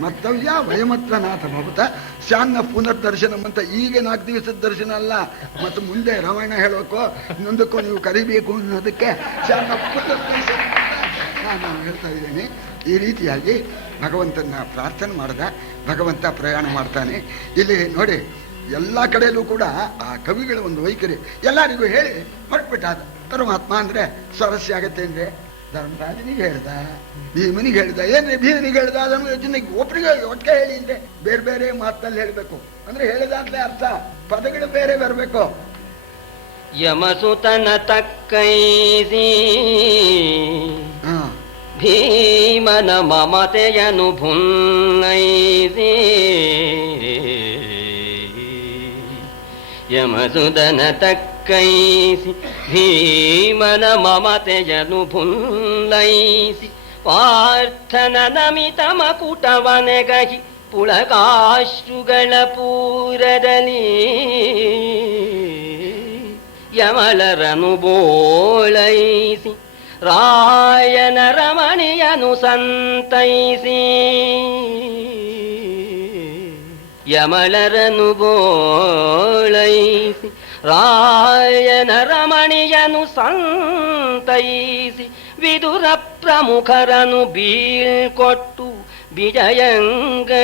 ಸ್ಮರ್ತವ್ಯ ವಯಮತ್ರ ನಾಥ ಭವತ ಸ್ಯಾನ್ನ ಪುನರ್ದರ್ಶನಂ ಅಂತ. ಈಗ 4 ದಿವಸದ ದರ್ಶನ ಅಲ್ಲ, ಮತ್ತು ಮುಂದೆ ರಾಮಾಯಣ ಹೇಳೋಕೋ ಇನ್ನೊಂದಕ್ಕೋ ನೀವು ಕರಿಬೇಕು ಅನ್ನೋದಕ್ಕೆ ಸ್ಯಾನ್ನ ಪುನರ್ದರ್ಶನ ನಾನು ಹೇಳ್ತಾ ಇದ್ದೇನೆ. ಈ ರೀತಿಯಾಗಿ ಭಗವಂತನ ಪ್ರಾರ್ಥನೆ ಮಾಡಿದ, ಭಗವಂತ ಪ್ರಯಾಣ ಮಾಡ್ತಾನೆ. ಇಲ್ಲಿ ನೋಡಿ, ಎಲ್ಲ ಕಡೆಯಲ್ಲೂ ಕೂಡ ಆ ಕವಿಗಳ ಒಂದು ವೈಖರಿ ಎಲ್ಲರಿಗೂ ಹೇಳಿ ಹೊರಟ್ಬಿಟ್ಟ. ಪರಮಾತ್ಮ ಅಂದ್ರೆ ಸ್ವಾರಸ್ಯ ಆಗತ್ತೆ ಅಂದ್ರೆ ಧರ್ಮರಾಜನಿಗೆ ಹೇಳ್ದ, ಭೀಮನಿಗೆ ಹೇಳ್ದ. ಏನ್ರಿ ಭೀಮನಿಗೆ ಹೇಳ್ದ? ಅದನ್ನು ಒಬ್ಬರಿಗೆ ಒಟ್ಟಿಗೆ ಹೇಳಿ ಅಂದ್ರೆ ಬೇರೆ ಬೇರೆ ಮಾತಲ್ಲಿ ಹೇಳ್ಬೇಕು ಅಂದ್ರೆ ಹೇಳಿದಾಗ್ಲೇ ಅರ್ಥ, ಪದಗಳು ಬೇರೆ ಬರಬೇಕು. ಯಮಸುತನ ತಕ್ಕೈಸಿ ಭೀಮನ ಮಮತೆಯನು ಭುನ್ನೈಸಿ, ಯಮಸುತನ ತಕ್ಕೈಸಿ ಭೀಮನ ಮಮತೆಯನು ಭುನ್ನೈಸಿ, ಪಾರ್ಥನ ನಮಿತ ಮಕುಟವನೆಗಹಿ ಪುಳಕಾಶ್ರುಗಳ ಪೂರದಲ್ಲಿ ಯಮಲರನು ಬೋಳೈಸಿ, ರಾಯನ ರಮಣಿಯನು ಸಂತೈಸಿ, ಯಮಲರನು ಬೋಳೈಸಿ ರಾಯನ ರಮಣಿಯನು ಸಂತೈಸಿ, ವಿದುರ ಪ್ರಮುಖರನು ಬೀಳ್ಕೊಟ್ಟು ವಿಜಯಂಗೈದನ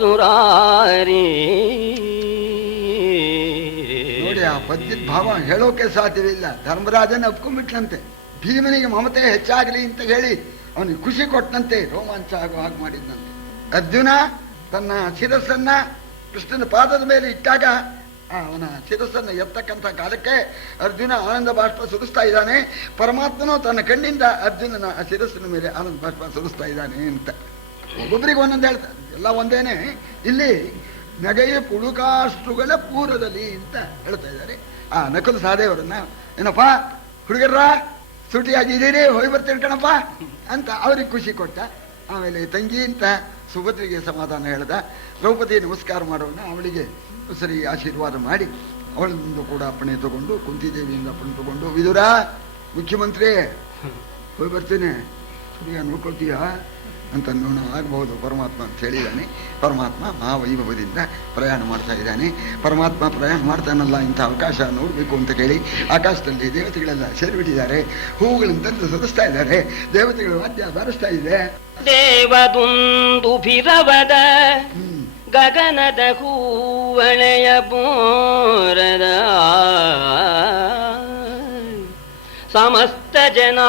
ಸುರಾರಿ. ನೋಡಿ, ಆ ಪದ್ಯದ ಭಾವ ಹೇಳೋಕೆ ಸಾಧ್ಯವಿಲ್ಲ. ಧರ್ಮರಾಜನ ಒಪ್ಕೊಂಡ್ಬಿಟ್ನಂತೆ, ಭೀಮನಿಗೆ ಮಮತೆ ಹೆಚ್ಚಾಗಲಿ ಅಂತ ಹೇಳಿ ಅವನಿಗೆ ಖುಷಿ ಕೊಟ್ಟಂತೆ, ರೋಮಾಂಚ ಆಗೋ ಹಾಗೆ ಮಾಡಿದ್ನಂತೆ. ಅರ್ಜುನ ತನ್ನ ಶಿರಸ್ಸನ್ನ ಕೃಷ್ಣನ ಪಾದದ ಮೇಲೆ ಇಟ್ಟಾಗ ಅವನ ಶಿರಸ್ಸನ್ನು ಎತ್ತಕ್ಕಂಥ ಕಾಲಕ್ಕೆ ಅರ್ಜುನ ಆನಂದ ಬಾಷ್ಪ ಸುರಿಸ್ತಾ ಇದ್ದಾನೆ. ಪರಮಾತ್ಮನು ತನ್ನ ಕಣ್ಣಿಂದ ಅರ್ಜುನನ ಶಿರಸ್ಸಿನ ಮೇಲೆ ಆನಂದ ಬಾಷ್ಪ ಸುರಿಸ್ತಾ ಇದ್ದಾನೆ ಅಂತ. ಒಬ್ಬೊಬ್ಬರಿಗೆ ಒಂದೊಂದು ಹೇಳ್ತಾರೆ, ಎಲ್ಲ ಒಂದೇನೆ. ಇಲ್ಲಿ ನಗೆಯ ಪುಳುಕಾಷ್ಟುಗಳ ಪೂರ್ವದಲ್ಲಿ ಅಂತ ಹೇಳ್ತಾ ಇದ್ದಾರೆ. ಆ ನಕುಲ ಸಹದೇವರನ್ನ, ಏನಪ್ಪ ಹುಡುಗರ ಸುಟಿಯಾಗಿದ್ದೀರಿ, ಹೋಗಿ ಬರ್ತೀನಿ ಕಣಪ್ಪ ಅಂತ ಅವ್ರಿಗೆ ಖುಷಿ ಕೊಟ್ಟ. ಆಮೇಲೆ ತಂಗಿ ಅಂತ ಸುಭದ್ರಿಗೆ ಸಮಾಧಾನ ಹೇಳ್ದ. ದ್ರೌಪದಿ ನಮಸ್ಕಾರ ಮಾಡೋಣ, ಅವಳಿಗೆ ಸರಿ ಆಶೀರ್ವಾದ ಮಾಡಿ ಅವಳಿಂದ ಕೂಡ ಅಪ್ಪಣೆ ತಗೊಂಡು, ಕುಂತಿದೇವಿಯಿಂದ ಅಪ್ಪಣೆ ತಗೊಂಡು, ವಿದುರ ಮುಖ್ಯಮಂತ್ರಿ ಹೋಗಿ ಬರ್ತೀನಿ, ಸರಿಯ ನೋಡ್ಕೊಳ್ತೀಯ ಅಂತ ನೋಣ ಆಗ್ಬಹುದು ಪರಮಾತ್ಮ ಅಂತ ಹೇಳಿದ್ದಾನೆ. ಪರಮಾತ್ಮ ಮಹಾವೈಭವದಿಂದ ಪ್ರಯಾಣ ಮಾಡ್ತಾ ಇದ್ದಾನೆ. ಪರಮಾತ್ಮ ಪ್ರಯಾಣ ಮಾಡ್ತಾನಲ್ಲ, ಇಂಥ ಅವಕಾಶ ನೋಡಬೇಕು ಅಂತ ಕೇಳಿ ಆಕಾಶದಲ್ಲಿ ದೇವತೆಗಳೆಲ್ಲ ಸೇರಿಬಿಟ್ಟಿದ್ದಾರೆ. ಹೂವುಗಳನ್ನು ತಂದು ಸುರಿಸ್ತಾ ಇದ್ದಾರೆ, ದೇವತೆಗಳು ವಾದ್ಯ ಬಾರಿಸ್ತಾ ಇದೆ. ದೇವದುಂದುಭಿರವದ ಗಗನದ ಹೂವಳೆಯ ಬೋರದ ಸಮಸ್ತ ಜನಾವಳಿಯ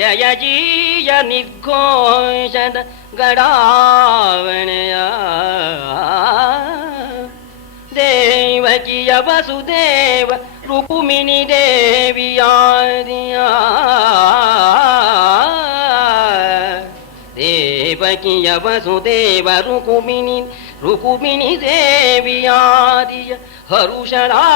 ಜಯ ಜೀಯ ನಿರ್ಘೋಷದ ಗಡಾವಣೆಯ ದೇವಕಿಯ ವಸುದೇವ ರುಕುಮಿನಿ ದೇವಿಯಾದಿಯ ದೇವಕಿಯ ವಸುದೇವ ರುಕುಮಿನಿ ದೇವಿಯಾದಿಯ ಹರುಷರಾವಿರ್ಭಾವಮಿಗೆ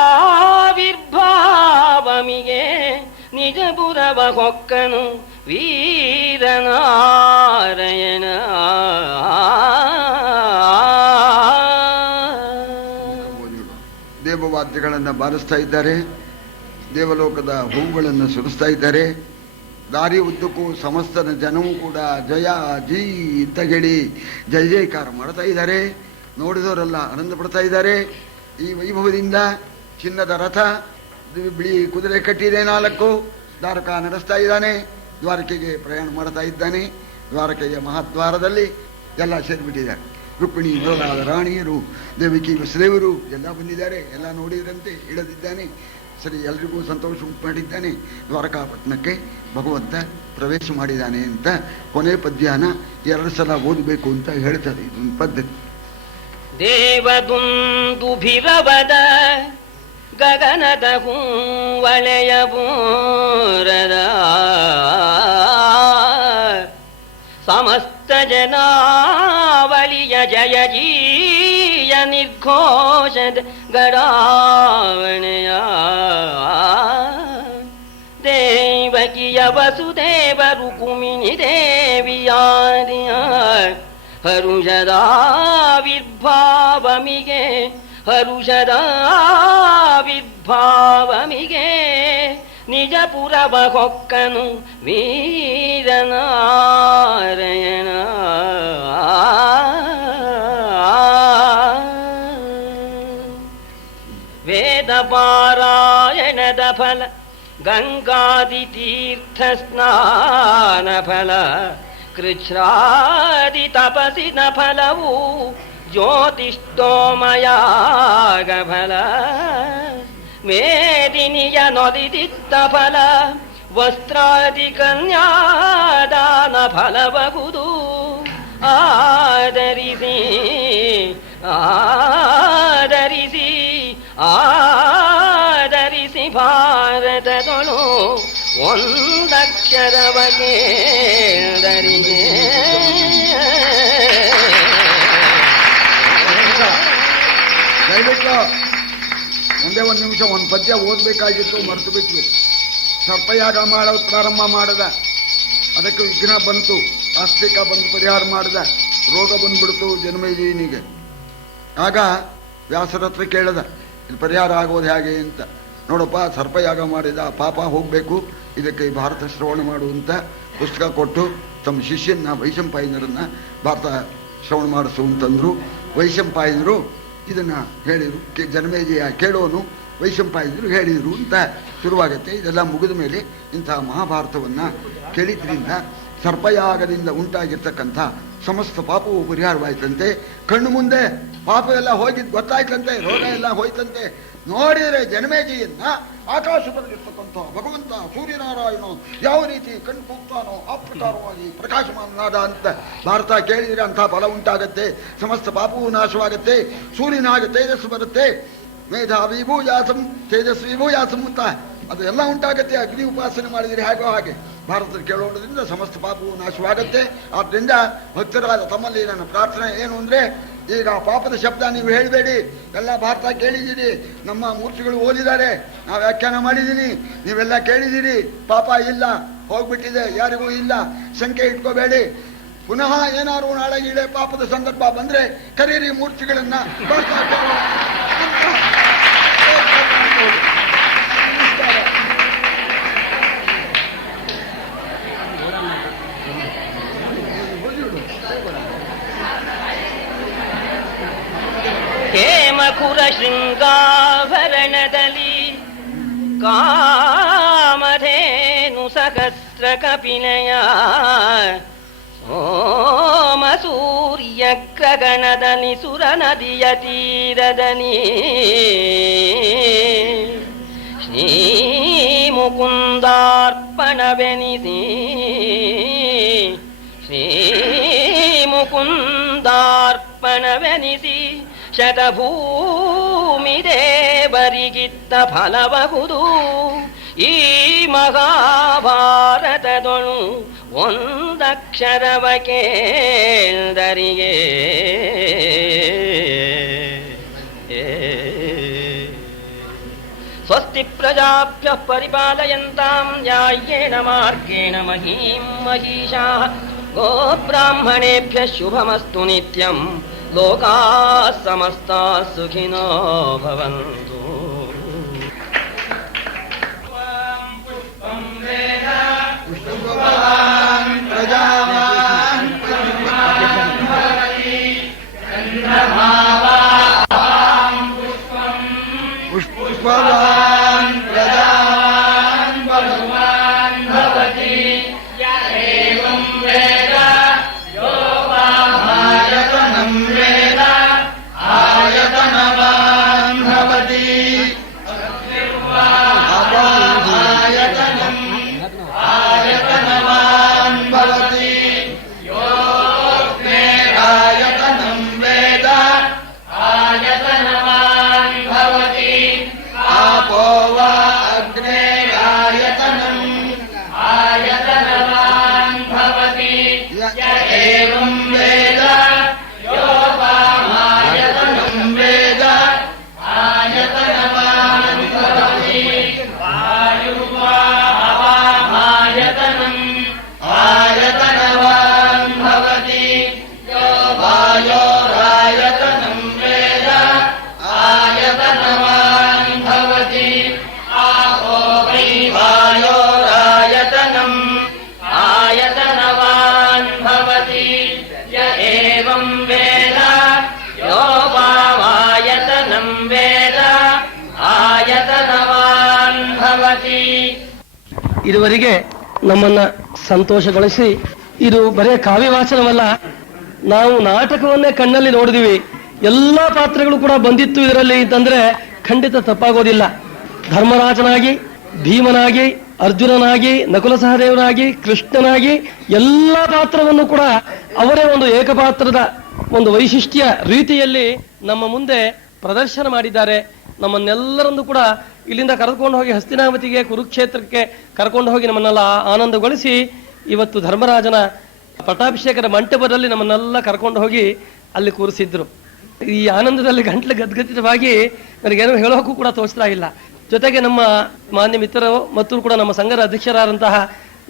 ನಿಜಪುರವ ಹೊಕ್ಕನು ವೀರನಾರಾಯಣ. ದೇವವಾದ್ಯಗಳನ್ನು ಬಾರಿಸ್ತಾ ಇದ್ದಾರೆ, ದೇವಲೋಕದ ಹೂವುಗಳನ್ನು ಸುರಿಸ್ತಾ ಇದ್ದಾರೆ. ದಾರಿ ಉದ್ದಕ್ಕೂ ಸಮಸ್ತ ಜನವೂ ಕೂಡ ಜಯ ಜೀ ಅಂತ ಹೇಳಿ ಜಯ ಜಯಕಾರ ಮಾಡ್ತಾ ಇದ್ದಾರೆ. ನೋಡಿದವರೆಲ್ಲ ಆನಂದ ಪಡ್ತಾ ಇದ್ದಾರೆ. ಈ ವೈಭವದಿಂದ ಚಿನ್ನದ ರಥ, ಬಿಳಿ ಕುದುರೆ ಕಟ್ಟಿದೆ 4, ದ್ವಾರಕ ನಡೆಸ್ತಾ ಇದ್ದಾನೆ. ದ್ವಾರಕೆಗೆ ಪ್ರಯಾಣ ಮಾಡ್ತಾ ಇದ್ದಾನೆ. ದ್ವಾರಕೆಯ ಮಹಾದ್ವಾರದಲ್ಲಿ ಎಲ್ಲ ಸೇರಿಬಿಟ್ಟಿದ್ದಾರೆ. ರುಕ್ಮಿಣಿ ಮೊದಲಾದ ರಾಣಿಯರು, ದೇವಕಿ ವಸುದೇವರು ಎಲ್ಲ ಬಂದಿದ್ದಾರೆ. ಎಲ್ಲ ನೋಡಿದಂತೆ ಇಳಿದಿದ್ದಾನೆ. ಸರಿ, ಎಲ್ರಿಗೂ ಸಂತೋಷ ಉಂಟು ಮಾಡಿದ್ದಾನೆ. ದ್ವಾರಕಾಪಟ್ಟಣಕ್ಕೆ ಭಗವಂತ ಪ್ರವೇಶ ಮಾಡಿದ್ದಾನೆ ಅಂತ ಕೊನೆ ಪದ್ಯನ 2 ಸಲ ಓದಬೇಕು ಅಂತ ಹೇಳ್ತಾರೆ. ಇದೊಂದು ಪದ್ಧತಿ. ದೇವದುಂದುಭಿರವದ ಗಗನದ ಹೂವಳೆಯ ಬೋರದ ಸಮಸ್ತ ಜನಾವಳಿಯ ಜಯ ಜೀಯ ನಿರ್ಘೋಷದ ಗಡಾವಣೆಯ ದೇವಕಿಯ ವಸುದೇವ ರುಕುಮಿನಿ ದೇವಿಯಾದಿಯ ಹರುಷದಾವಿರ್ಭಾವಮಿಗೆ ಹರುಷದಾವಿರ್ಭಾವಮಿಗೆ ನಿಜಪುರವ ಹೊಕ್ಕನು ವೀರನಾರಾಯಣ. ಫಲ ಗಂಗಾದಿ ತೀರ್ಥ ಸ್ನಾನ ಫಲ ಕೃಚ್ಛ್ರಾದಿ ತಪಸಿನ ಫಲವು ಜ್ಯೋತಿಷ್ಠೋಮಯಾಗ ಫಲ ಮೇದಿನಿಯ ನೊದಿದಿತ್ತ ಫಲ ವಸ್ತ್ರಾದಿ ಕನ್ಯಾದಾನ ಫಲಬಹುದು ಆದರಿಸಿ ಆದರಿಸಿ ಆದರಿಸಿ ಭಾರತದೊಳು ಒಂದಕ್ಷರವ ಕೇಳರಿಗೆ ದಯವಿಟ್ಟು ಒಂದೇ ಒಂದು ನಿಮಿಷ ಒಂದು ಪದ್ಯ ಓದಬೇಕಾಗಿತ್ತು, ಮರೆತು ಬಿಟ್ವಿ. ಸರ್ಪಯಾಗ ಮಾಡೋದು ಪ್ರಾರಂಭ ಮಾಡದ, ಅದಕ್ಕೆ ವಿಘ್ನ ಬಂತು, ಆಸ್ತಿಕ ಬಂದು ಪರಿಹಾರ ಮಾಡದ, ರೋಗ ಬಂದ್ಬಿಡ್ತು ಜನ್ಮೇಜಯನಿಗೆ. ಆಗ ವ್ಯಾಸರ ಹತ್ರ ಕೇಳದ, ಇದು ಪರಿಹಾರ ಆಗೋದು ಹೇಗೆ ಅಂತ. ನೋಡಪ್ಪ, ಸರ್ಪಯಾಗ ಮಾಡಿದ ಪಾಪ ಹೋಗಬೇಕು, ಇದಕ್ಕೆ ಭಾರತ ಶ್ರವಣ ಮಾಡುವಂತ ಪುಸ್ತಕ ಕೊಟ್ಟು ತಮ್ಮ ಶಿಷ್ಯನ ವೈಶಂಪಾಯನರನ್ನ ಭಾರತ ಶ್ರವಣ ಮಾಡಿಸು ಅಂತಂದ್ರು. ವೈಶಂಪಾಯನರು ಇದನ್ನ ಹೇಳಿದರು. ಜನ್ಮೇಜಯ ಕೇಳೋನು ವೈಶಂಪಾಯನರು ಹೇಳಿದರು ಅಂತ ಶುರುವಾಗತ್ತೆ. ಇದೆಲ್ಲ ಮುಗಿದ ಮೇಲೆ ಇಂತಹ ಮಹಾಭಾರತವನ್ನ ಕೇಳಿದ್ರಿಂದ ಸರ್ಪಯಾಗದಿಂದ ಉಂಟಾಗಿರ್ತಕ್ಕಂಥ ಸಮಸ್ತ ಪಾಪವು ಪರಿಹಾರವಾಯ್ತಂತೆ. ಕಣ್ಣು ಮುಂದೆ ಪಾಪ ಎಲ್ಲ ಹೋಗಿದ್ದು ಗೊತ್ತಾಯ್ತಂತೆ, ರೋಗ ಎಲ್ಲ ಹೋಯ್ತಂತೆ. ನೋಡಿದರೆ ಜನ್ಮೇಜಯನ್ನ ಆಕಾಶದಲ್ಲಿರ್ತಕ್ಕಂಥ ಭಗವಂತ ಸೂರ್ಯನಾರಾಯಣ ಯಾವ ರೀತಿ ಕಣ್ಣು ಕೂಗ್ತಾನೋ ಆ ಪ್ರಕಾರವಾಗಿ ಪ್ರಕಾಶಮಾನಾದ ಅಂತ ಭಾರತ ಕೇಳಿದರೆ ಅಂಥ ಫಲ ಉಂಟಾಗತ್ತೆ. ಸಮಸ್ತ ಪಾಪವೂ ನಾಶವಾಗತ್ತೆ, ಸೂರ್ಯನಾಗ ತೇಜಸ್ಸು ಬರುತ್ತೆ, ಮೇಧಾವಿಭೂಯಾಸಂ ತೇಜಸ್ವಿಭೂಯಾಸಂ ಅಂತ ಅದು ಎಲ್ಲ ಉಂಟಾಗತ್ತೆ. ಅಗ್ನಿ ಉಪಾಸನೆ ಮಾಡಿದರೆ ಹೇಗೋ ಹಾಗೆ ಭಾರತದ ಕೇಳೋದ್ರಿಂದ ಸಮಸ್ತ ಪಾಪವು ನಾಶವಾಗತ್ತೆ. ಆದ್ದರಿಂದ ಭಕ್ತರಾದ ತಮ್ಮಲ್ಲಿ ನನ್ನ ಪ್ರಾರ್ಥನೆ ಏನು ಅಂದರೆ, ಈಗ ಪಾಪದ ಶಬ್ದ ನೀವು ಹೇಳಬೇಡಿ. ಎಲ್ಲ ಭಾರತ ಕೇಳಿದ್ದೀರಿ, ನಮ್ಮ ಮೂರ್ತಿಗಳು ಓದಿದ್ದಾರೆ, ನಾವು ವ್ಯಾಖ್ಯಾನ ಮಾಡಿದ್ದೀನಿ, ನೀವೆಲ್ಲ ಕೇಳಿದ್ದೀರಿ. ಪಾಪ ಇಲ್ಲ, ಹೋಗ್ಬಿಟ್ಟಿದೆ, ಯಾರಿಗೂ ಇಲ್ಲ, ಶಂಕೆ ಇಟ್ಕೋಬೇಡಿ. ಪುನಃ ಏನಾದ್ರು ನಾಳೆ ಗೀಳೆ ಪಾಪದ ಸಂದರ್ಭ ಬಂದ್ರೆ ಕರೀರಿ ಮೂರ್ತಿಗಳನ್ನ. ಹೇಮಕುರ ಶೃಂಗಾಭರಣದಲ್ಲಿ ಕಾಮಧೇನು ಸಹಸ್ರ ಕಪಿಲಯ ಸೋಮ ಸೂರ್ಯ ಗ್ರಗಣದಲ್ಲಿ ಸುರ ನದಿಯ ತೀರದಲ್ಲಿ ಶ್ರೀ ಮುಕುಂದಾರ್ಪಣವೆನಿಸಿ ಶ್ರೀ ಮುಕುಂದಾರ್ಪಣವೆನಿಸಿ ಶತಭೂಮಿ ದೇವರಿಗಿತ್ತ ಫಲಬಹುದು. ಈ ಮಹಾಭಾರತದೊಳು ಒಂದಕ್ಷರವ ಕೇಳಿದರಿಗೆ ಸ್ವಸ್ತಿ ಪ್ರಜಾಭ್ಯಃ ಪರಿಪಾಲಯಂತಾಂ ನ್ಯಾಯೇನ ಮಾರ್ಗೇಣ ಮಹೀಂ ಮಹೀಷಾಃ ಗೋಬ್ರಾಹ್ಮಣೇಭ್ಯಃ ಶುಭಮಸ್ತು ನಿತ್ಯಂ ಲೋಕಾಃ ಸಮಸ್ತಾಃ ಸುಖಿನೋ ಭವಂತು. पुष्पवान् प्रजावान् बलवान् भवति य एवं वेद यो आयतनं वेद आयतनवान् भवति आयतनवान् भवति यो आयतनं वेद आयतनवान् भवति आपो वा अग्नेरायतनम् आयतनवान् भवति य एवं वेद यो वामायतनं वेद आयतनवान् भवति वायुर्वा अवामायतनम् आयतनवान् भवति यो वायोरायतनं वेद आयतनवान् भवति आपो वै वायोरायतनम् आयतनवान् भवति य एवं वेद यो वामायतनं वेद आयतनवान् भवति ಇದುವರೆಗೆ ನಮ್ಮನ್ನ ಸಂತೋಷಗೊಳಿಸಿ, ಇದು ಬರೇ ಕಾವ್ಯವಾಚನವಲ್ಲ, ನಾವು ನಾಟಕವನ್ನೇ ಕಣ್ಣಲ್ಲಿ ನೋಡಿದಿವಿ. ಎಲ್ಲಾ ಪಾತ್ರಗಳು ಕೂಡ ಬಂದಿತ್ತು ಇದರಲ್ಲಿ ಅಂತಂದ್ರೆ ಖಂಡಿತ ತಪ್ಪಾಗೋದಿಲ್ಲ. ಧರ್ಮರಾಜನಾಗಿ, ಭೀಮನಾಗಿ, ಅರ್ಜುನನಾಗಿ, ನಕುಲ ಸಹದೇವನಾಗಿ, ಕೃಷ್ಣನಾಗಿ ಎಲ್ಲ ಪಾತ್ರವನ್ನು ಕೂಡ ಅವರೇ ಒಂದು ಏಕಪಾತ್ರದ ಒಂದು ವೈಶಿಷ್ಟ್ಯ ರೀತಿಯಲ್ಲಿ ನಮ್ಮ ಮುಂದೆ ಪ್ರದರ್ಶನ ಮಾಡಿದ್ದಾರೆ. ನಮ್ಮನ್ನೆಲ್ಲರನ್ನು ಕೂಡ ಇಲ್ಲಿಂದ ಕರೆದುಕೊಂಡು ಹೋಗಿ ಹಸ್ತಿನಾವತಿಗೆ, ಕುರುಕ್ಷೇತ್ರಕ್ಕೆ ಕರ್ಕೊಂಡು ಹೋಗಿ ನಮ್ಮನ್ನೆಲ್ಲ ಆನಂದಗೊಳಿಸಿ ಇವತ್ತು ಧರ್ಮರಾಜನ ಪಟ್ಟಾಭಿಷೇಕದ ಮಂಟಪದಲ್ಲಿ ನಮ್ಮನ್ನೆಲ್ಲ ಕರ್ಕೊಂಡು ಹೋಗಿ ಅಲ್ಲಿ ಕೂರಿಸಿದ್ರು. ಈ ಆನಂದದಲ್ಲಿ ಗಂಟ್ಲು ಗದ್ಗದಿತವಾಗಿ ನನಗೇನೋ ಹೇಳೋಕ್ಕೂ ಕೂಡ ತೋಚ್ತಾ ಇಲ್ಲ. ಜೊತೆಗೆ ನಮ್ಮ ಮಾನ್ಯ ಮಿತ್ರರು ಮತ್ತು ಕೂಡ ನಮ್ಮ ಸಂಘದ ಅಧ್ಯಕ್ಷರಾದಂತಹ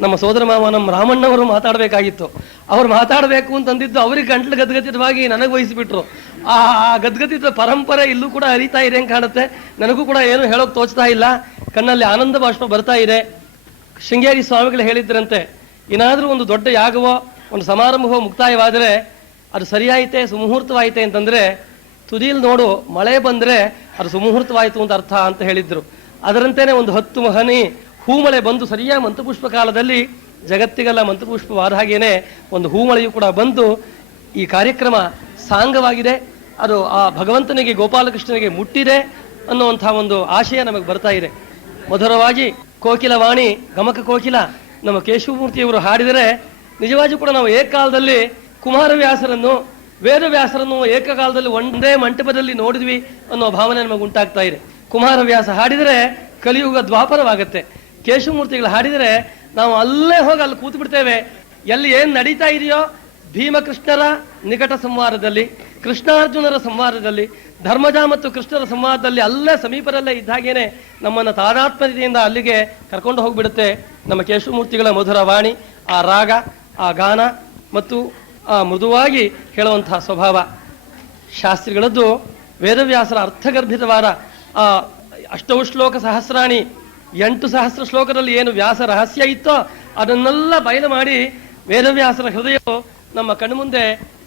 ನಮ್ಮ ಸೋದರ ಮಾವ ನಮ್ಮ ರಾಮಣ್ಣವರು ಮಾತಾಡಬೇಕಾಗಿತ್ತು. ಅವ್ರು ಮಾತಾಡಬೇಕು ಅಂತಂದಿದ್ದು ಅವರಿಗೆ ಗಂಟ್ಲು ಗದ್ಗದಿತವಾಗಿ ನನಗೆ ವಹಿಸಿಬಿಟ್ರು. ಆ ಗದ್ಗದಿತ ಪರಂಪರೆ ಇಲ್ಲೂ ಕೂಡ ಹರಿತಾ ಇದೆ ಅಂತ ಕಾಣುತ್ತೆ. ನನಗೂ ಕೂಡ ಏನು ಹೇಳೋಕೆ ತೋಚ್ತಾ ಇಲ್ಲ. ಕಣ್ಣಲ್ಲಿ ಆನಂದ ಬಾಷ್ಪ ಬರ್ತಾ ಇದೆ. ಶೃಂಗೇರಿ ಸ್ವಾಮಿಗಳು ಹೇಳಿದ್ರಂತೆ, ಏನಾದರೂ ಒಂದು ದೊಡ್ಡ ಯಾಗವೋ ಒಂದು ಸಮಾರಂಭವೋ ಮುಕ್ತಾಯವಾದರೆ ಅದು ಸರಿಯಾಯಿತೆ, ಸುಮುಹೂರ್ತವಾಯಿತೆ ಅಂತಂದ್ರೆ ತುದಿಯಲ್ಲಿ ನೋಡು ಮಳೆ ಬಂದ್ರೆ ಅದು ಸುಮುಹೂರ್ತವಾಯಿತು ಅಂತ ಅರ್ಥ ಅಂತ ಹೇಳಿದ್ರು. ಅದರಂತೆಯೇ ಒಂದು 10 ಹನಿ ಹೂಮಳೆ ಬಂದು ಸರಿಯಾಗಿ ಮಂತ್ರಪುಷ್ಪ ಕಾಲದಲ್ಲಿ ಜಗತ್ತಿಗೆಲ್ಲ ಮಂತ್ರಪುಷ್ಪವಾದ ಹಾಗೇನೆ ಒಂದು ಹೂಮಳೆಯು ಕೂಡ ಬಂದು ಈ ಕಾರ್ಯಕ್ರಮ ಸಾಂಗವಾಗಿದೆ. ಅದು ಆ ಭಗವಂತನಿಗೆ, ಗೋಪಾಲಕೃಷ್ಣನಿಗೆ ಮುಟ್ಟಿದೆ ಅನ್ನುವಂತಹ ಒಂದು ಆಶಯ ನಮಗೆ ಬರ್ತಾ ಇದೆ. ಮಧುರವಾಗಿ ಕೋಕಿಲವಾಣಿ ಗಮಕ ಕೋಕಿಲ ನಮ್ಮ ಕೇಶವಮೂರ್ತಿಯವರು ಹಾಡಿದರೆ ನಿಜವಾಗಿಯೂ ಕೂಡ ನಾವು ಏಕಕಾಲದಲ್ಲಿ ಕುಮಾರವ್ಯಾಸರನ್ನು, ವೇದವ್ಯಾಸರನ್ನು ಏಕಕಾಲದಲ್ಲಿ ಒಂದೇ ಮಂಟಪದಲ್ಲಿ ನೋಡಿದ್ವಿ ಅನ್ನೋ ಭಾವನೆ ನಮಗೆ ಉಂಟಾಗ್ತಾ ಇದೆ. ಕುಮಾರವ್ಯಾಸ ಹಾಡಿದರೆ ಕಲಿಯುಗ ದ್ವಾಪರವಾಗುತ್ತೆ. ಕೇಶವಮೂರ್ತಿಗಳು ಹಾಡಿದರೆ ನಾವು ಅಲ್ಲೇ ಹೋಗಿ ಅಲ್ಲಿ ಕೂತು ಬಿಡ್ತೇವೆ. ಎಲ್ಲಿ ಏನ್ ನಡೀತಾ ಇದೆಯೋ ಭೀಮಕೃಷ್ಣರ ನಿಕಟ ಸಂವಾದದಲ್ಲಿ, ಕೃಷ್ಣಾರ್ಜುನರ ಸಂವಾದದಲ್ಲಿ, ಧರ್ಮಜ ಮತ್ತು ಕೃಷ್ಣರ ಸಂವಾದದಲ್ಲಿ ಅಲ್ಲೇ ಸಮೀಪದಲ್ಲೇ ಇದ್ದಾಗೇನೆ ನಮ್ಮನ್ನ ತಾದಾತ್ಮ್ಯತೆಯಿಂದ ಅಲ್ಲಿಗೆ ಕರ್ಕೊಂಡು ಹೋಗ್ಬಿಡುತ್ತೆ ನಮ್ಮ ಕೇಶವಮೂರ್ತಿಗಳ ಮಧುರ ವಾಣಿ, ಆ ರಾಗ, ಆ ಗಾನ ಮತ್ತು ಆ ಮೃದುವಾಗಿ ಹೇಳುವಂತಹ ಸ್ವಭಾವ. ಶಾಸ್ತ್ರಿಗಳದ್ದು ವೇದವ್ಯಾಸರ ಅರ್ಥಗರ್ಭಿತವಾದ ಆ ಅಷ್ಟೌ ಶ್ಲೋಕ ಸಹಸ್ರಾಣಿ 8,000 ಶ್ಲೋಕದಲ್ಲಿ ಏನು ವ್ಯಾಸ ರಹಸ್ಯ ಇತ್ತೋ ಅದನ್ನೆಲ್ಲ ಬಯಲು ಮಾಡಿ ವೇದವ್ಯಾಸರ ಹೃದಯ ನಮ್ಮ ಕಣ್ಮುಂದೆ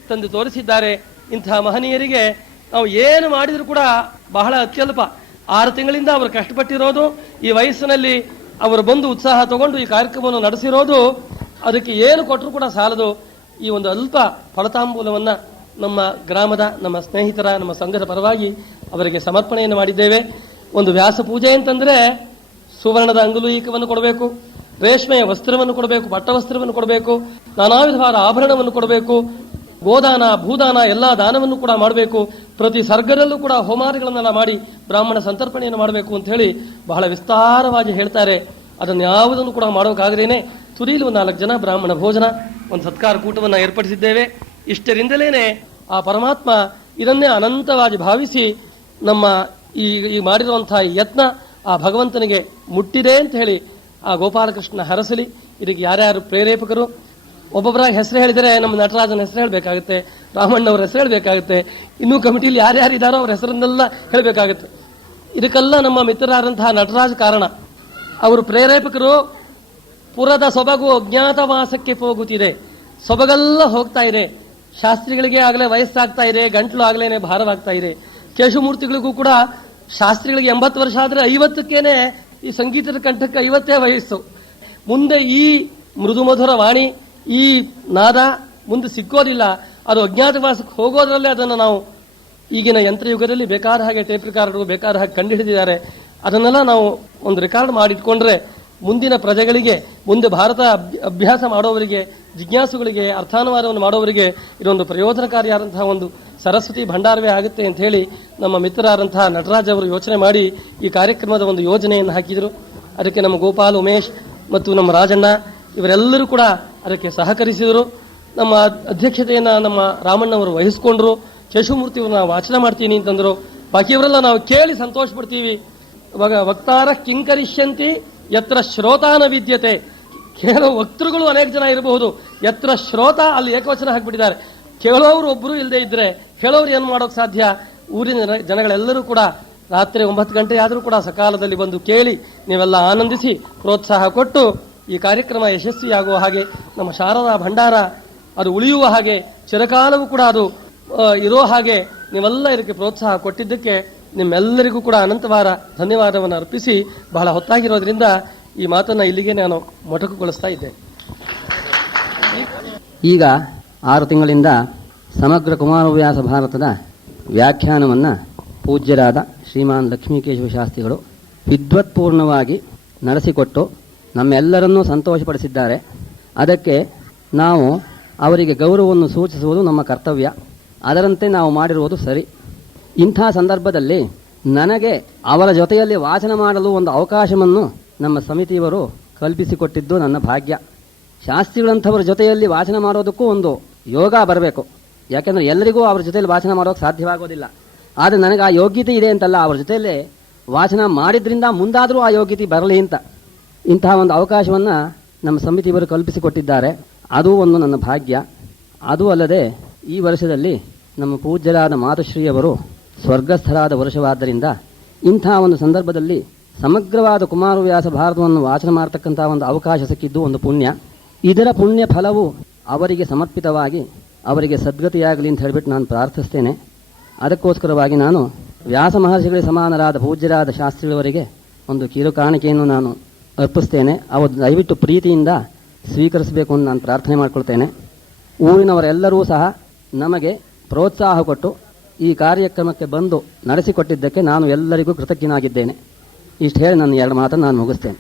ತಂದು ತೋರಿಸಿದ್ದಾರೆ. ಇಂತಹ ಮಹನೀಯರಿಗೆ ನಾವು ಏನು ಮಾಡಿದ್ರು ಕೂಡ ಬಹಳ ಅತ್ಯಲ್ಪ. 6 ತಿಂಗಳಿಂದ ಅವರು ಕಷ್ಟಪಟ್ಟಿರೋದು, ಈ ವಯಸ್ಸಿನಲ್ಲಿ ಅವರು ಬಂದು ಉತ್ಸಾಹ ತಗೊಂಡು ಈ ಕಾರ್ಯಕ್ರಮವನ್ನು ನಡೆಸಿರೋದು, ಅದಕ್ಕೆ ಏನು ಕೊಟ್ಟರು ಕೂಡ ಸಾಲದು. ಈ ಒಂದು ಅಲ್ಪ ಫಲತಾಂಬೂಲವನ್ನ ನಮ್ಮ ಗ್ರಾಮದ, ನಮ್ಮ ಸ್ನೇಹಿತರ, ನಮ್ಮ ಸಂಘದ ಪರವಾಗಿ ಅವರಿಗೆ ಸಮರ್ಪಣೆಯನ್ನು ಮಾಡಿದ್ದೇವೆ. ಒಂದು ವ್ಯಾಸ ಪೂಜೆ ಅಂತಂದ್ರೆ ಸುವರ್ಣದ ಅಂಗುಲೀಕವನ್ನು ಕೊಡಬೇಕು, ರೇಷ್ಮೆಯ ವಸ್ತ್ರವನ್ನು ಕೊಡಬೇಕು, ಪಟ್ಟವಸ್ತ್ರವನ್ನು ಕೊಡಬೇಕು, ನಾನಾ ವಿಧವಾದ ಆಭರಣವನ್ನು ಕೊಡಬೇಕು, ಗೋದಾನ ಭೂದಾನ ಎಲ್ಲಾ ದಾನವನ್ನು ಕೂಡ ಮಾಡಬೇಕು. ಪ್ರತಿ ಸರ್ಗದಲ್ಲೂ ಕೂಡ ಹೋಮಾದಿಗಳನ್ನೆಲ್ಲ ಮಾಡಿ ಬ್ರಾಹ್ಮಣ ಸಂತರ್ಪಣೆಯನ್ನು ಮಾಡಬೇಕು ಅಂತ ಹೇಳಿ ಬಹಳ ವಿಸ್ತಾರವಾಗಿ ಹೇಳ್ತಾರೆ. ಅದನ್ನು ಯಾವುದನ್ನು ಕೂಡ ಮಾಡೋಕ್ಕಾಗದೇನೆ ತುದಿಯಲ್ಲಿ 4 ಜನ ಬ್ರಾಹ್ಮಣ ಭೋಜನ, ಒಂದು ಸತ್ಕಾರ ಕೂಟವನ್ನು ಏರ್ಪಡಿಸಿದ್ದೇವೆ. ಇಷ್ಟರಿಂದಲೇನೆ ಆ ಪರಮಾತ್ಮ ಇದನ್ನೇ ಅನಂತವಾಗಿ ಭಾವಿಸಿ ನಮ್ಮ ಈ ಮಾಡಿರುವಂತಹ ಯತ್ನ ಆ ಭಗವಂತನಿಗೆ ಮುಟ್ಟಿದೆ ಅಂತ ಹೇಳಿ ಆ ಗೋಪಾಲಕೃಷ್ಣ ಹರಸಲಿ. ಇದಕ್ಕೆ ಯಾರ್ಯಾರು ಪ್ರೇರೇಪಕರು, ಒಬ್ಬೊಬ್ಬರಾಗಿ ಹೆಸರು ಹೇಳಿದರೆ ನಮ್ಮ ನಟರಾಜನ ಹೆಸರು ಹೇಳಬೇಕಾಗುತ್ತೆ, ರಾಮಣ್ಣವ್ರ ಹೆಸರು ಹೇಳಬೇಕಾಗುತ್ತೆ, ಇನ್ನೂ ಕಮಿಟಿಯಲ್ಲಿ ಯಾರ್ಯಾರು ಇದ್ದಾರೋ ಅವ್ರ ಹೆಸರನ್ನೆಲ್ಲ ಹೇಳಬೇಕಾಗುತ್ತೆ. ಇದಕ್ಕೆಲ್ಲ ನಮ್ಮ ಮಿತ್ರರಾದಂತಹ ನಟರಾಜ ಕಾರಣ. ಅವರು ಪ್ರೇರೇಪಕರು. ಪುರದ ಸೊಬಗು ಅಜ್ಞಾತವಾಸಕ್ಕೆ ಹೋಗುತ್ತಿದೆ, ಸೊಬಗೆಲ್ಲ ಹೋಗ್ತಾ ಇದೆ. ಶಾಸ್ತ್ರಿಗಳಿಗೆ ಆಗಲೇ ವಯಸ್ಸಾಗ್ತಾ ಇದೆ, ಗಂಟ್ಲು ಆಗಲೇನೆ ಭಾರವಾಗ್ತಾ ಇದೆ. ಕೇಶವಮೂರ್ತಿಗಳಿಗೂ ಕೂಡ ಶಾಸ್ತ್ರಿಗಳಿಗೆ 80 ವರ್ಷ ಆದ್ರೆ 50ಕ್ಕೇನೆ ಈ ಸಂಗೀತದ ಕಂಠಕ್ಕೆ 50 ವಯಸ್ಸು. ಮುಂದೆ ಈ ಮೃದು ಮಧುರ ವಾಣಿ, ಈ ನಾದ ಮುಂದೆ ಸಿಕ್ಕೋದಿಲ್ಲ. ಅದು ಅಜ್ಞಾತವಾಸಕ್ಕೆ ಹೋಗೋದ್ರಲ್ಲೇ ಅದನ್ನು ನಾವು ಈಗಿನ ಯಂತ್ರಯುಗದಲ್ಲಿ ಬೇಕಾದ ಹಾಗೆ ಟೇಪ್ ರೆಕಾರ್ಡ್ ಬೇಕಾದ ಹಾಗೆ ಕಂಡುಹಿಡಿದಿದ್ದಾರೆ. ಅದನ್ನೆಲ್ಲ ನಾವು ಒಂದು ರೆಕಾರ್ಡ್ ಮಾಡಿಟ್ಕೊಂಡ್ರೆ ಮುಂದಿನ ಪ್ರಜೆಗಳಿಗೆ, ಮುಂದೆ ಭಾರತ ಅಭ್ಯಾಸ ಮಾಡೋವರಿಗೆ, ಜಿಜ್ಞಾಸುಗಳಿಗೆ, ಅರ್ಥಾನುವಾದವನ್ನು ಮಾಡೋವರಿಗೆ ಇದೊಂದು ಪ್ರಯೋಜನಕಾರಿಯಾದಂತಹ ಒಂದು ಸರಸ್ವತಿ ಭಂಡಾರವೇ ಆಗುತ್ತೆ ಅಂತ ಹೇಳಿ ನಮ್ಮ ಮಿತ್ರರಾದಂತಹ ನಟರಾಜ್ ಅವರು ಯೋಚನೆ ಮಾಡಿ ಈ ಕಾರ್ಯಕ್ರಮದ ಒಂದು ಯೋಜನೆಯನ್ನು ಹಾಕಿದರು. ಅದಕ್ಕೆ ನಮ್ಮ ಗೋಪಾಲ್, ಉಮೇಶ್ ಮತ್ತು ನಮ್ಮ ರಾಜಣ್ಣ ಇವರೆಲ್ಲರೂ ಕೂಡ ಅದಕ್ಕೆ ಸಹಕರಿಸಿದರು. ನಮ್ಮ ಅಧ್ಯಕ್ಷತೆಯನ್ನ ನಮ್ಮ ರಾಮಣ್ಣವರು ವಹಿಸಿಕೊಂಡ್ರು. ಕೇಶವಮೂರ್ತಿಯವ್ರನ್ನ ವಾಚನ ಮಾಡ್ತೀನಿ ಅಂತಂದ್ರು. ಬಾಕಿಯವರೆಲ್ಲ ನಾವು ಕೇಳಿ ಸಂತೋಷ ಪಡ್ತೀವಿ. ಇವಾಗ ವಕ್ತಾರ ಕಿಂಕರಿಷ್ಯಂತಿ ಯತ್ರ ಶ್ರೋತಾನ ವಿದ್ಯತೆ. ಕೇಳೋ ವಕ್ತೃಗಳು ಅನೇಕ ಜನ ಇರಬಹುದು, ಯತ್ರ ಶ್ರೋತ ಅಲ್ಲಿ ಏಕವಚನ ಹಾಕಿಬಿಟ್ಟಿದ್ದಾರೆ. ಕೇಳೋರು ಒಬ್ಬರು ಇಲ್ಲದೆ ಇದ್ರೆ ಹೇಳೋರು ಏನು ಮಾಡೋಕೆ ಸಾಧ್ಯ? ಊರಿನ ಜನಗಳೆಲ್ಲರೂ ಕೂಡ ರಾತ್ರಿ 9 ಗಂಟೆ ಆದರೂ ಕೂಡ ಸಕಾಲದಲ್ಲಿ ಬಂದು ಕೇಳಿ ನೀವೆಲ್ಲ ಆನಂದಿಸಿ ಪ್ರೋತ್ಸಾಹ ಕೊಟ್ಟು ಈ ಕಾರ್ಯಕ್ರಮ ಯಶಸ್ವಿಯಾಗುವ ಹಾಗೆ, ನಮ್ಮ ಶಾರದಾ ಭಂಡಾರ ಅದು ಉಳಿಯುವ ಹಾಗೆ, ಚಿರಕಾಲವೂ ಕೂಡ ಅದು ಇರೋ ಹಾಗೆ ನೀವೆಲ್ಲ ಇದಕ್ಕೆ ಪ್ರೋತ್ಸಾಹ ಕೊಟ್ಟಿದ್ದಕ್ಕೆ ನಿಮ್ಮೆಲ್ಲರಿಗೂ ಕೂಡ ಅನಂತವಾದ ಧನ್ಯವಾದವನ್ನು ಅರ್ಪಿಸಿ, ಬಹಳ ಹೊತ್ತಾಗಿರೋದ್ರಿಂದ ಈ ಮಾತನ್ನ ಇಲ್ಲಿಗೆ ನಾನು ಮೊಟಕುಗೊಳಿಸ್ತಾ ಇದ್ದೇನೆ. ಈಗ 6 ತಿಂಗಳಿಂದ ಸಮಗ್ರ ಕುಮಾರವ್ಯಾಸ ಭಾರತದ ವ್ಯಾಖ್ಯಾನವನ್ನು ಪೂಜ್ಯರಾದ ಶ್ರೀಮಾನ್ ಲಕ್ಷ್ಮೀಕೇಶವ ಶಾಸ್ತ್ರಿಗಳು ವಿದ್ವತ್ಪೂರ್ಣವಾಗಿ ನಡೆಸಿಕೊಟ್ಟು ನಮ್ಮೆಲ್ಲರನ್ನೂ ಸಂತೋಷಪಡಿಸಿದ್ದಾರೆ. ಅದಕ್ಕೆ ನಾವು ಅವರಿಗೆ ಗೌರವವನ್ನು ಸೂಚಿಸುವುದು ನಮ್ಮ ಕರ್ತವ್ಯ. ಅದರಂತೆ ನಾವು ಮಾಡಿರುವುದು ಸರಿ. ಇಂಥ ಸಂದರ್ಭದಲ್ಲಿ ನನಗೆ ಅವರ ಜೊತೆಯಲ್ಲಿ ವಾಚನ ಮಾಡಲು ಒಂದು ಅವಕಾಶವನ್ನು ನಮ್ಮ ಸಮಿತಿಯವರು ಕಲ್ಪಿಸಿಕೊಟ್ಟಿದ್ದು ನನ್ನ ಭಾಗ್ಯ. ಶಾಸ್ತ್ರಿಗಳಂಥವರ ಜೊತೆಯಲ್ಲಿ ವಾಚನ ಮಾಡೋದಕ್ಕೂ ಒಂದು ಯೋಗ ಬರಬೇಕು. ಯಾಕೆಂದರೆ ಎಲ್ಲರಿಗೂ ಅವ್ರ ಜೊತೆಯಲ್ಲಿ ವಾಚನ ಮಾಡೋಕ್ಕೆ ಸಾಧ್ಯವಾಗೋದಿಲ್ಲ. ಆದರೆ ನನಗೆ ಆ ಯೋಗ್ಯತೆ ಇದೆ ಅಂತಲ್ಲ, ಅವ್ರ ಜೊತೆಯಲ್ಲಿ ವಾಚನ ಮಾಡಿದ್ರಿಂದ ಮುಂದಾದರೂ ಆ ಯೋಗ್ಯತೆ ಬರಲಿ ಅಂತ ಇಂತಹ ಒಂದು ಅವಕಾಶವನ್ನು ನಮ್ಮ ಸಮಿತಿಯವರು ಕಲ್ಪಿಸಿಕೊಟ್ಟಿದ್ದಾರೆ. ಅದು ಒಂದು ನನ್ನ ಭಾಗ್ಯ. ಅದು ಅಲ್ಲದೆ ಈ ವರ್ಷದಲ್ಲಿ ನಮ್ಮ ಪೂಜ್ಯರಾದ ಮಾತುಶ್ರೀಯವರು ಸ್ವರ್ಗಸ್ಥರಾದ ವರ್ಷವಾದ್ದರಿಂದ ಇಂಥ ಒಂದು ಸಂದರ್ಭದಲ್ಲಿ ಸಮಗ್ರವಾದ ಕುಮಾರವ್ಯಾಸ ಭಾರತವನ್ನು ವಾಚನ ಮಾಡತಕ್ಕಂಥ ಒಂದು ಅವಕಾಶ ಸಿಕ್ಕಿದ್ದು ಒಂದು ಪುಣ್ಯ. ಇದರ ಪುಣ್ಯ ಫಲವು ಅವರಿಗೆ ಸಮರ್ಪಿತವಾಗಿ ಅವರಿಗೆ ಸದ್ಗತಿಯಾಗಲಿ ಅಂತ ಹೇಳಿಬಿಟ್ಟು ನಾನು ಪ್ರಾರ್ಥಿಸ್ತೇನೆ. ಅದಕ್ಕೋಸ್ಕರವಾಗಿ ನಾನು ವ್ಯಾಸ ಮಹರ್ಷಿಗಳಿಗೆ ಸಮಾನರಾದ ಪೂಜ್ಯರಾದ ಶಾಸ್ತ್ರಿಗಳವರಿಗೆ ಒಂದು ಕಿರುಕಾಣಿಕೆಯನ್ನು ನಾನು ಅರ್ಪಿಸ್ತೇನೆ. ಅವರು ದಯವಿಟ್ಟು ಪ್ರೀತಿಯಿಂದ ಸ್ವೀಕರಿಸಬೇಕು ಅಂತ ನಾನು ಪ್ರಾರ್ಥನೆ ಮಾಡಿಕೊಳ್ತೇನೆ. ಊರಿನವರೆಲ್ಲರೂ ಸಹ ನಮಗೆ ಪ್ರೋತ್ಸಾಹ ಕೊಟ್ಟು ಈ ಕಾರ್ಯಕ್ರಮಕ್ಕೆ ಬಂದು ನಡೆಸಿಕೊಟ್ಟಿದ್ದಕ್ಕೆ ನಾನು ಎಲ್ಲರಿಗೂ ಕೃತಜ್ಞನಾಗಿದ್ದೇನೆ. ಇಷ್ಟು ಹೇಳಿ ನನ್ನ 2 ಮಾತನ್ನು ನಾನು ಮುಗಿಸ್ತೇನೆ.